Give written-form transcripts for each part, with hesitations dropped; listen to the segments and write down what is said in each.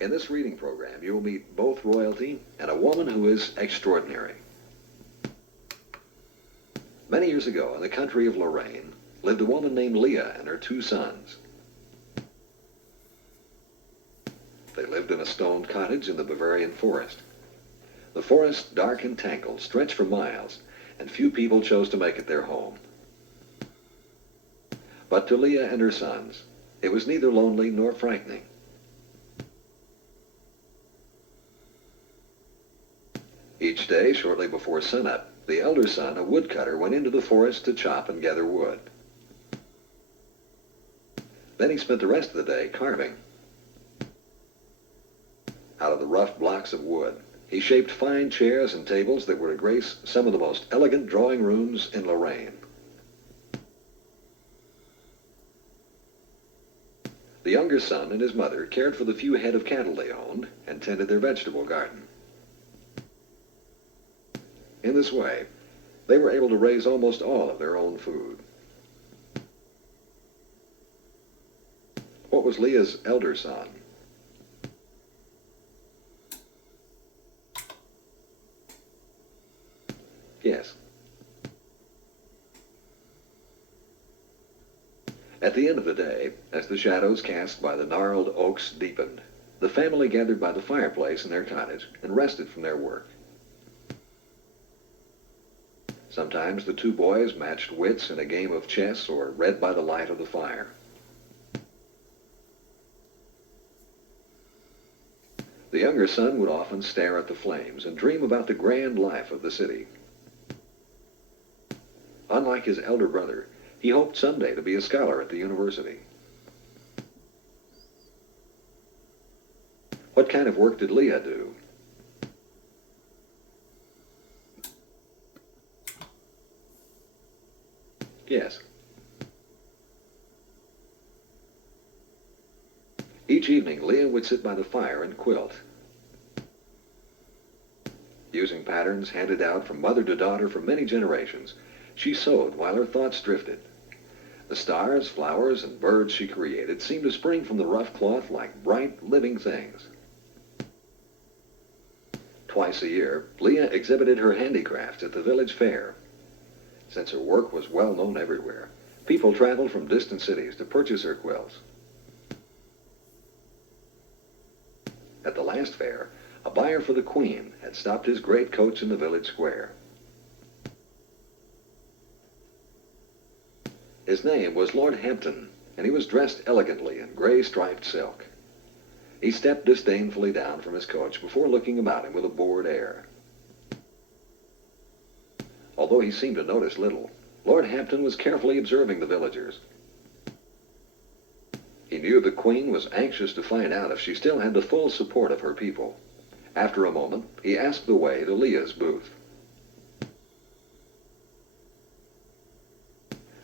In this reading program, you will meet both royalty and a woman who is extraordinary. Many years ago, in the country of Lorraine, lived a woman named Leah and her 2 sons. They lived in a stone cottage in the Bavarian forest. The forest, dark and tangled, stretched for miles, and few people chose to make it their home. But to Leah and her sons, it was neither lonely nor frightening. Each day, shortly before sunup, the elder son, a woodcutter, went into the forest to chop and gather wood. Then he spent the rest of the day carving. Out of the rough blocks of wood, he shaped fine chairs and tables that were to grace some of the most elegant drawing rooms in Lorraine. The younger son and his mother cared for the few head of cattle they owned and tended their vegetable garden. In this way, they were able to raise almost all of their own food. What was Leah's elder son? Yes. At the end of the day, as the shadows cast by the gnarled oaks deepened, the family gathered by the fireplace in their cottage and rested from their work. Sometimes the 2 boys matched wits in a game of chess or read by the light of the fire. The younger son would often stare at the flames and dream about the grand life of the city. Unlike his elder brother, he hoped someday to be a scholar at the university. What kind of work did Leah do? Yes. Each evening, Leah would sit by the fire and quilt. Using patterns handed down from mother to daughter for many generations, she sewed while her thoughts drifted. The stars, flowers, and birds she created seemed to spring from the rough cloth like bright, living things. Twice a year, Leah exhibited her handicrafts at the village fair. Since her work was well known everywhere, people traveled from distant cities to purchase her quilts. At the last fair, a buyer for the Queen had stopped his great coach in the village square. His name was Lord Hampton, and he was dressed elegantly in gray striped silk. He stepped disdainfully down from his coach before looking about him with a bored air. Although he seemed to notice little, Lord Hampton was carefully observing the villagers. He knew the Queen was anxious to find out if she still had the full support of her people. After a moment, he asked the way to Leah's booth.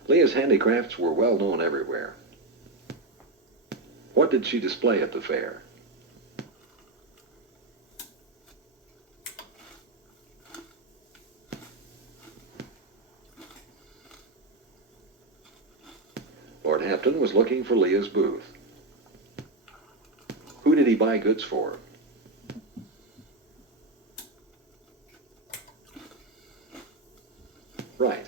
Leah's handicrafts were well known everywhere. What did she display at the fair? Lord Hampton was looking for Leah's booth. Who did he buy goods for? Right.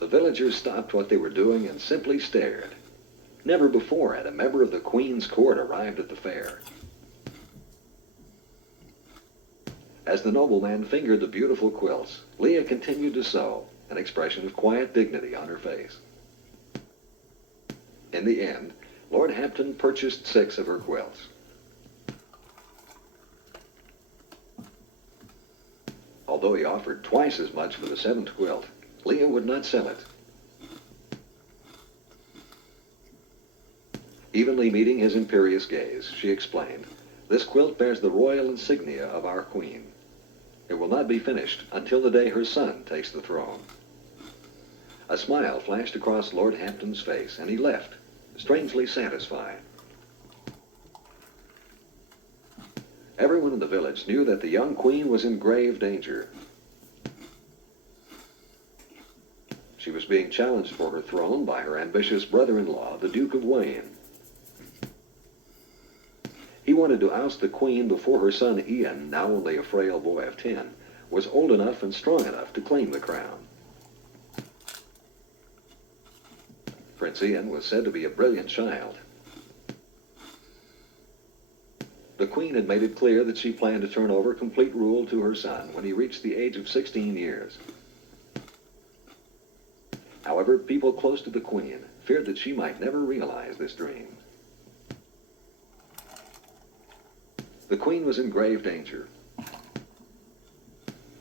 The villagers stopped what they were doing and simply stared. Never before had a member of the Queen's court arrived at the fair. As the nobleman fingered the beautiful quilts, Leah continued to sew, an expression of quiet dignity on her face. In the end, Lord Hampton purchased 6 of her quilts. Although he offered twice as much for the 7th quilt, Leah would not sell it. Evenly meeting his imperious gaze, she explained, "This quilt bears the royal insignia of our Queen. It will not be finished until the day her son takes the throne." A smile flashed across Lord Hampton's face, and he left, strangely satisfied. Everyone in the village knew that the young Queen was in grave danger. She was being challenged for her throne by her ambitious brother-in-law, the Duke of Wayne. He wanted to oust the queen before her son Ian, now only a frail boy of 10, was old enough and strong enough to claim the crown. Prince Ian was said to be a brilliant child. The queen had made it clear that she planned to turn over complete rule to her son when he reached the age of 16 years. However, people close to the queen feared that she might never realize this dream. The queen was in grave danger.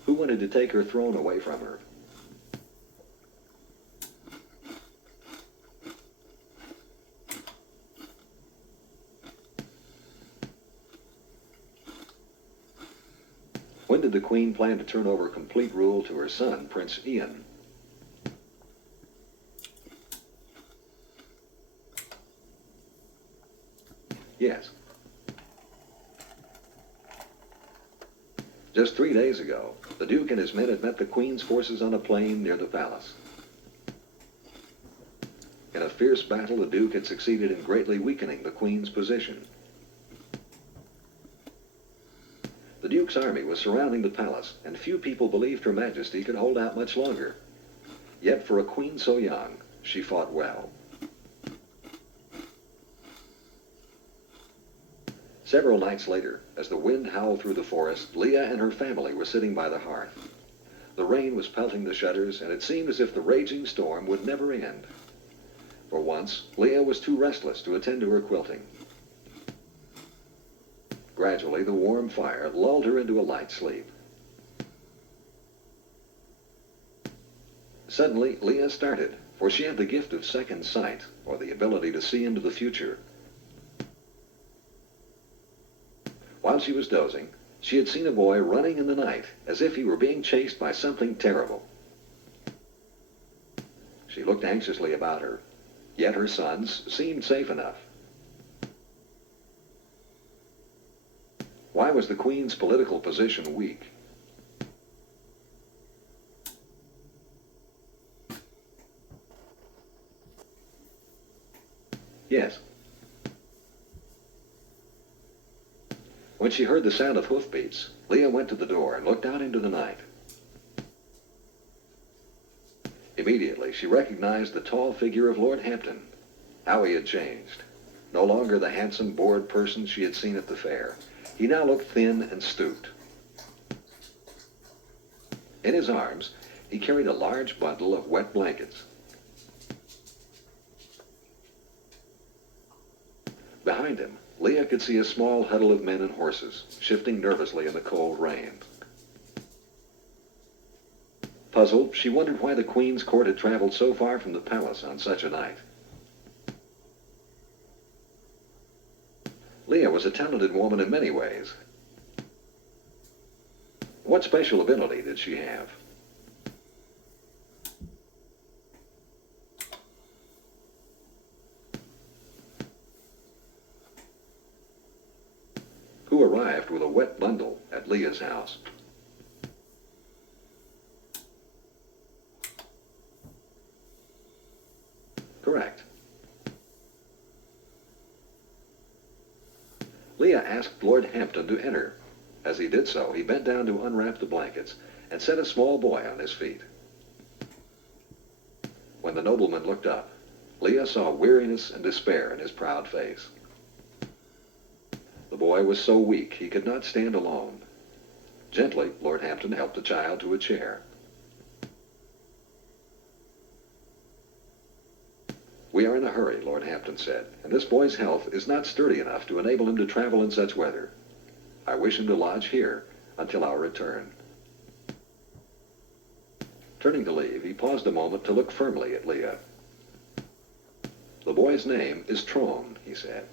Who wanted to take her throne away from her? When did the queen plan to turn over complete rule to her son, Prince Ian? Yes. Just 3 days ago, the Duke and his men had met the Queen's forces on a plain near the palace. In a fierce battle, the Duke had succeeded in greatly weakening the Queen's position. The Duke's army was surrounding the palace, and few people believed Her Majesty could hold out much longer. Yet for a queen so young, she fought well. Several nights later, as the wind howled through the forest, Leah and her family were sitting by the hearth. The rain was pelting the shutters, and it seemed as if the raging storm would never end. For once, Leah was too restless to attend to her quilting. Gradually, the warm fire lulled her into a light sleep. Suddenly, Leah started, for she had the gift of second sight, or the ability to see into the future. While she was dozing, she had seen a boy running in the night, as if he were being chased by something terrible. She looked anxiously about her, yet her sons seemed safe enough. Why was the Queen's political position weak? Yes. When she heard the sound of hoofbeats, Leah went to the door and looked out into the night. Immediately, she recognized the tall figure of Lord Hampton. How he had changed. No longer the handsome, bored person she had seen at the fair. He now looked thin and stooped. In his arms, he carried a large bundle of wet blankets. Behind him, Leah could see a small huddle of men and horses, shifting nervously in the cold rain. Puzzled, she wondered why the Queen's court had traveled so far from the palace on such a night. Leah was a talented woman in many ways. What special ability did she have? Who arrived with a wet bundle at Leah's house? Correct. Leah asked Lord Hampton to enter. As he did so, he bent down to unwrap the blankets and set a small boy on his feet. When the nobleman looked up, Leah saw weariness and despair in his proud face. The boy was so weak he could not stand alone. Gently, Lord Hampton helped the child to a chair. "We are in a hurry," Lord Hampton said, "and this boy's health is not sturdy enough to enable him to travel in such weather. I wish him to lodge here until our return." Turning to leave, he paused a moment to look firmly at Leah. "The boy's name is Trone," he said.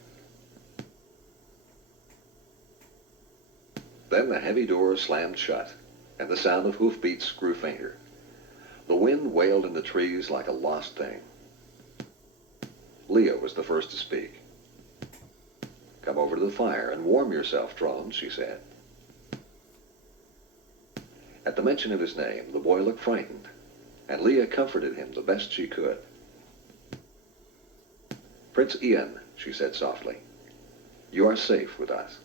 Then the heavy door slammed shut, and the sound of hoofbeats grew fainter. The wind wailed in the trees like a lost thing. Leah was the first to speak. "Come over to the fire and warm yourself, Trone," she said. At the mention of his name, the boy looked frightened, and Leah comforted him the best she could. "Prince Ian," she said softly. You are safe with us.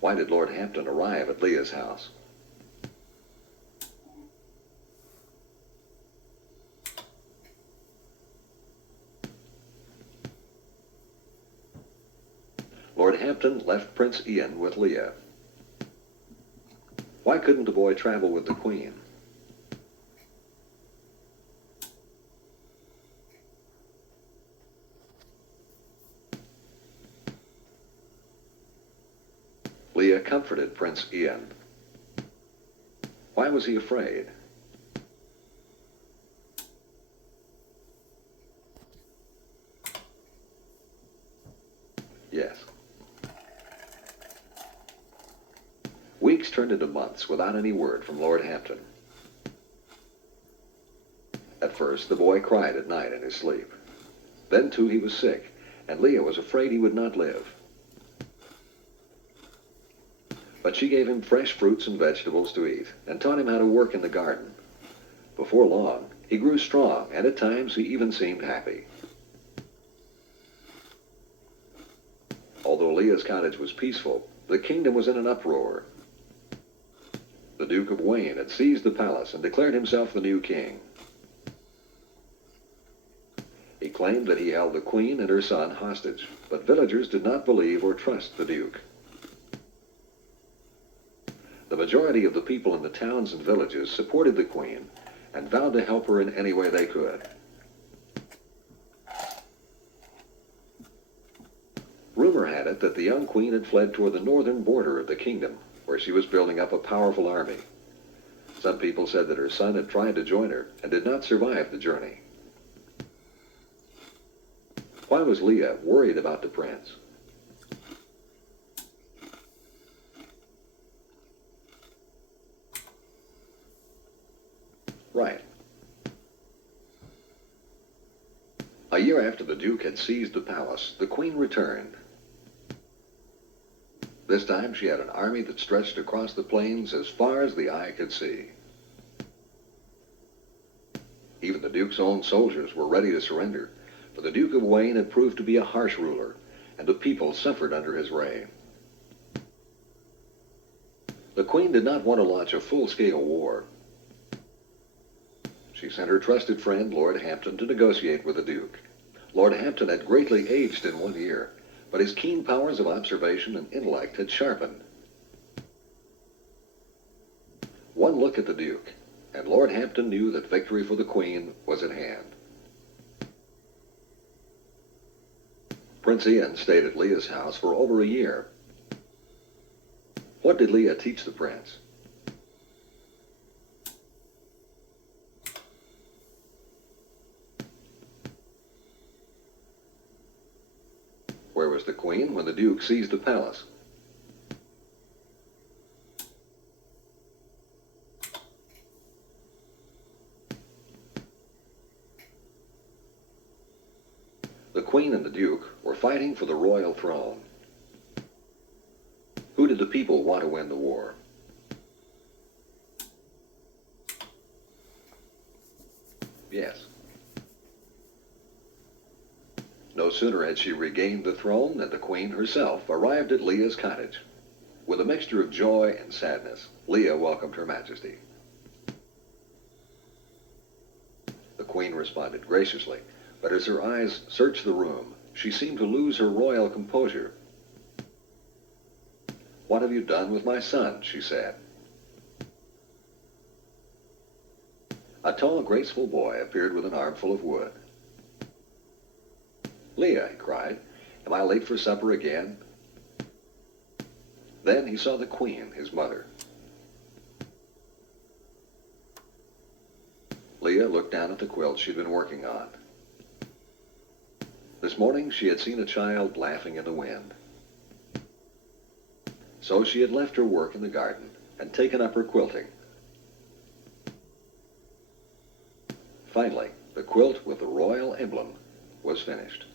Why did Lord Hampton arrive at Leah's house? Lord Hampton left Prince Ian with Leah. Why couldn't the boy travel with the Queen? Leah comforted Prince Ian. Why was he afraid? Yes. Weeks turned into months without any word from Lord Hampton. At first, the boy cried at night in his sleep. Then, too, he was sick, and Leah was afraid he would not live. But she gave him fresh fruits and vegetables to eat, and taught him how to work in the garden. Before long, he grew strong, and at times he even seemed happy. Although Leah's cottage was peaceful, the kingdom was in an uproar. The Duke of Wayne had seized the palace and declared himself the new king. He claimed that he held the Queen and her son hostage, but villagers did not believe or trust the Duke. The majority of the people in the towns and villages supported the Queen and vowed to help her in any way they could. Rumor had it that the young Queen had fled toward the northern border of the kingdom, where she was building up a powerful army. Some people said that her son had tried to join her and did not survive the journey. Why was Leah worried about the prince? Right. A year after the Duke had seized the palace, the Queen returned. This time she had an army that stretched across the plains as far as the eye could see. Even the Duke's own soldiers were ready to surrender, for the Duke of Wayne had proved to be a harsh ruler, and the people suffered under his reign. The Queen did not want to launch a full-scale war. She sent her trusted friend, Lord Hampton, to negotiate with the Duke. Lord Hampton had greatly aged in 1 year, but his keen powers of observation and intellect had sharpened. One look at the Duke, and Lord Hampton knew that victory for the Queen was at hand. Prince Ian stayed at Leah's house for over a year. What did Leah teach the prince? Where was the Queen when the Duke seized the palace? The Queen and the Duke were fighting for the royal throne. Who did the people want to win the war? Yes. No sooner had she regained the throne than the Queen herself arrived at Leah's cottage. With a mixture of joy and sadness, Leah welcomed Her Majesty. The Queen responded graciously, but as her eyes searched the room, she seemed to lose her royal composure. "What have you done with my son?" she said. A tall, graceful boy appeared with an armful of wood. "Leah," he cried, "am I late for supper again?" Then he saw the Queen, his mother. Leah looked down at the quilt she'd been working on. This morning she had seen a child laughing in the wind. So she had left her work in the garden and taken up her quilting. Finally, the quilt with the royal emblem was finished.